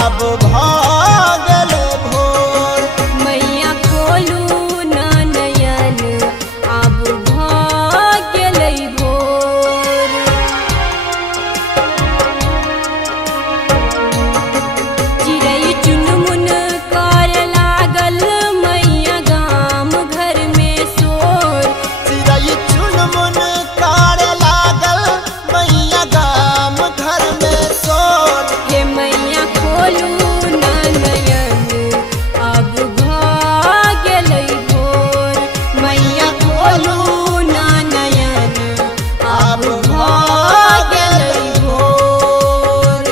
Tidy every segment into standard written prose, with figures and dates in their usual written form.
अब भागल भोर। मैया खोलू ना नयन अब भागल भोर। चिड़ै चुनमुन कर लागल मैया गाम घर में शोर। चिड़ै चुनमुन कर लागल मैया गाम घर में शोर। हे मैया खोलू ना नयन अब भागल भोर। मैया खोलू ना नयन अब भागल भोर।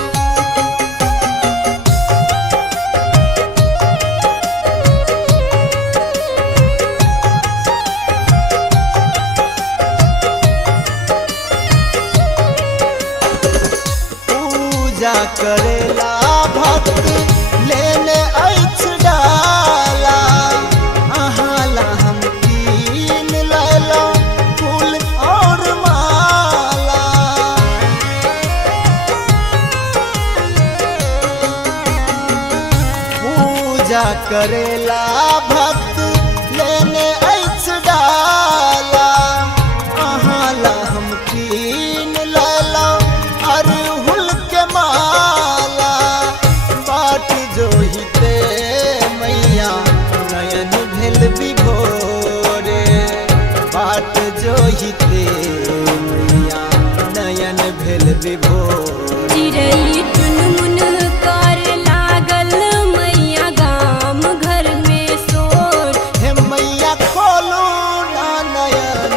पूजा करेला भक्त लेने ऐछ डाला। अहाला हम कीन लैला फूल और माला। पूजा करेला भक्त लेने ऐछ डाला। अहाला हम कीन लैला अरहुल के माला। बाट जोहिते मैया नयन भेल विभोरे। बाट जोहिते मैया नयन भेल विभोर। चिड़ै चुनमुन कर लागल मैया गाम घर में शोर। हे मैया खोलू ना नयन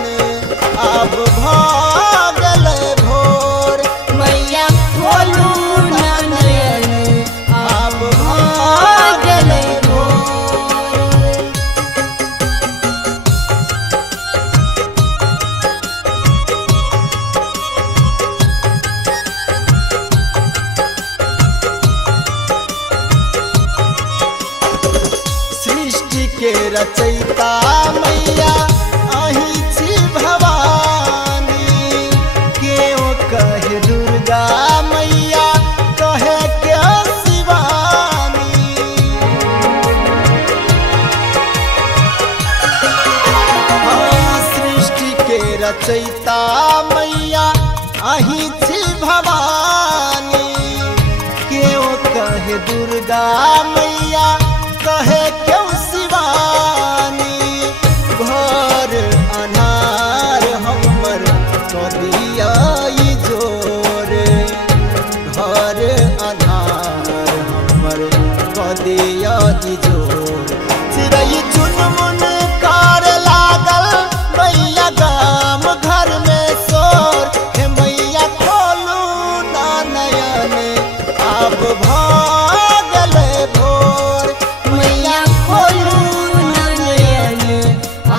अब भागल भोर। मैया खोलू ना नयन अब भागल भोर। सृष्टि के रचयिता मैया अहीं छी भवानी। केओ कहे दुर्गा मैया कहे क्या शिवानी। हाँ, सृष्टि के रचयिता मैया अहीं छी भवानी। केओ कहे दुर्गा मैया कहे क्यों शिवानी। घर अनार हमर कदिया ई जोर। घर अनार हमर कदिया ई जोर। चिड़ै चुनमुन कर लागल मैया गाम घर में शोर। हे मैया खोलू ना नयन अब भागल भोर। मैया खोलू ना नयन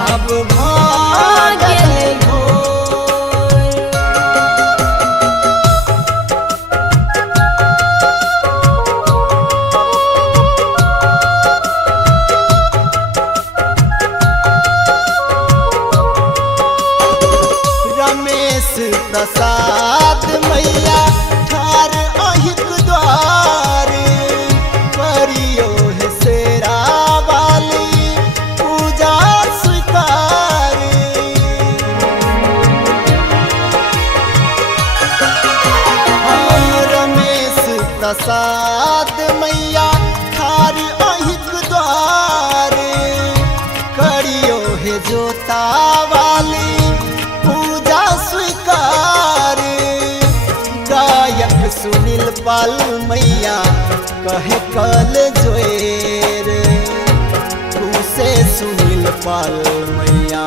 अब भागल भोर। रमेश प्रसाद मैया ठार अहिक द्वार। करियो है शेरा वाली पूजा स्वीकार। हाँ, रमेश प्रसाद मैया ठार अहिक द्वार। करियो है जोता वाली पूजा स्वीकार। गायक सुनील पाल मैया कहे कल जोएर। तू से सुनील पाल मैया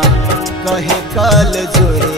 कहे कल जोएर।